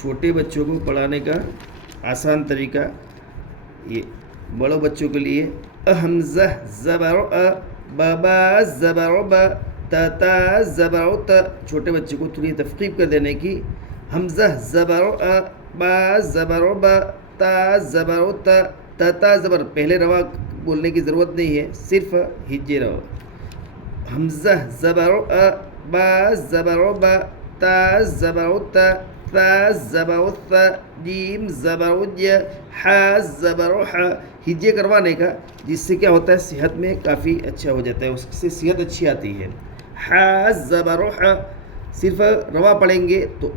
چھوٹے بچوں کو پڑھانے کا آسان طریقہ یہ بڑوں بچوں کے لیے حمزہ زبر بابا زبر ب تا زبر ت، چھوٹے بچے کو تھوڑی تفخیم کر دینے کی. حمزہ زبر با زبر ب تا زبر ت، تا زبر پہلے روا بولنے کی ضرورت نہیں ہے، صرف ہجے روا. حمزہ زبر با زبر ب تا زبر ت، تا زبر ث، جیم زبر ج، ح زبر ح، ہجے کروانے کا، جس سے کیا ہوتا ہے صحت میں کافی اچھا ہو جاتا ہے، اس سے صحت اچھی آتی ہے. ح زبر ح، صرف روا پڑھیں گے تو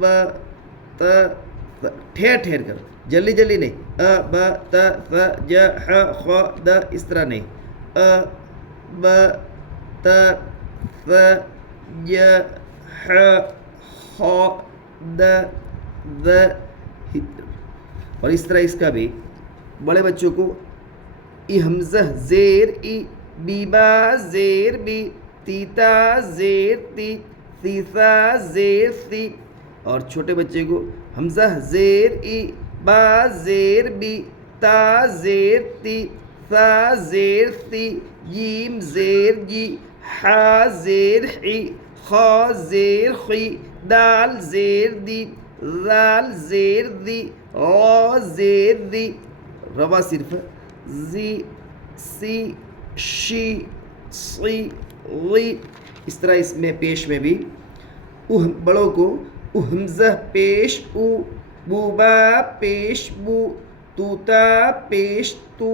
ب ت ٹھہر ٹھہر کر، جلدی جلدی نہیں. ب ت ث ج ح خ د، اس طرح نہیں. ب ت ث ج ح خ د ذ، اور اس طرح اس کا بھی بڑے بچوں کو حمزہ زیر ای، بیبا زیر بی، تیتا زیر تی، تیسا زیر سی. اور چھوٹے بچے کو حمزہ زیر ای، با زیر بی، تا زیر تی، سا زیر سی، جیم زیر جی، ح زیر حی، خ زیر خی، دال زیر دی، ذال زیر دی، غ زیر دی. روا صرف زی، سی، شی، صی، غی. اس طرح اس میں پیش میں بھی بڑوں کو حمزہ پیش او، بوبا پیش بو، توتا پیش تو،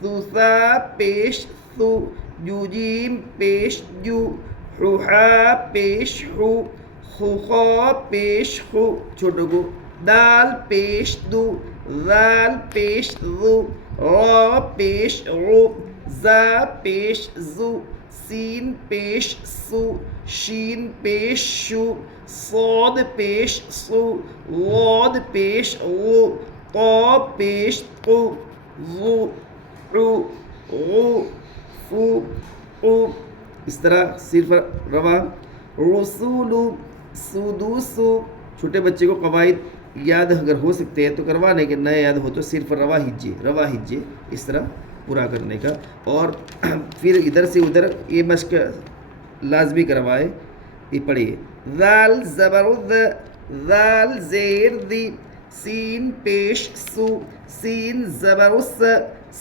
ثوثا پیش ثو، جوجیم پیش جو، حوحا پیش حو، خوخا پیش خو. چھوٹوں کو دال پیش دو، ذال پیش ذو، غا پیش غو، زا پیش زو، سین پیش سو، شین پیش شو، صاد پیش سو، غاد پیش غو، قا پیش قو، ظو عو، غو فو قو. اس طرح صرف روا. رسولو، سدوسو. چھوٹے بچے کو قواعد یاد اگر ہو سکتے ہیں تو کروانے کے، نئے یاد ہو تو صرف روا ہجے اس طرح پورا کرنے کا. اور پھر ادھر سے ادھر یہ مشق لازمی کروائے. یہ پڑھیے ذال زبر ذ، ذال زیر دی، سین پیش سو، سین زبر س،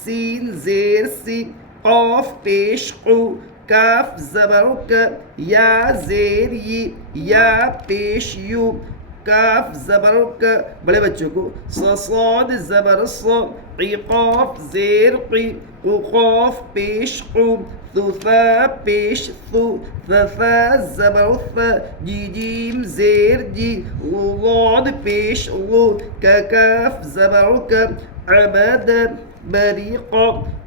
سین زیر سی، قاف پیش قو، کاف زبر ک، یا زیر ی، یا پیش یو، کاف زبر ک. بڑے بچوں کو صاد زبر ص، قاف زیر قی، قاف پیش قو، ثا پیش ثو، ثا زبر ث، جیم زیر جی، غاد پیش غو، کاف زبر ک، عبد بریق،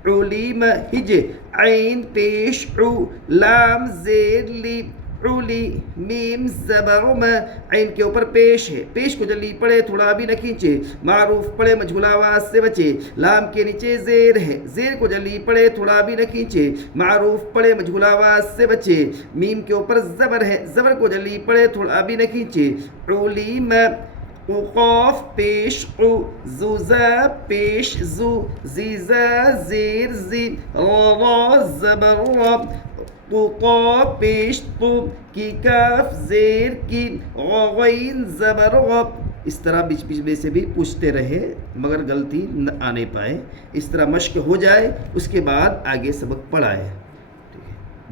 علیم ہج، عین پیش عو، لام زیر لی، علی، میم زبر م. عین کے اوپر پیش ہے، پیش کو جلدی پڑھے، تھوڑا بھی نہ کھینچے. معروف پڑھے، مجھولا آواز سے بچے. لام کے نیچے زیر ہے، زیر کو جلدی پڑھے، تھوڑا بھی نہ کھینچے. معروف پڑھے، مجھولا آواز سے بچے. میم کے اوپر زبر ہے، زبر کو جلدی پڑھے، تھوڑا بھی نہ کھینچے. علیم، قاف پیش قو، زوزا پیش زو، زیزا زیر زی، غا زبر رب، قا پیش قو، کی کاف زیر کی، غین زبر غب. اس طرح بیچ بیچ میں سے بھی پوچھتے رہے مگر غلطی نہ آنے پائے. اس طرح مشق ہو جائے، اس کے بعد آگے سبق پڑھائے.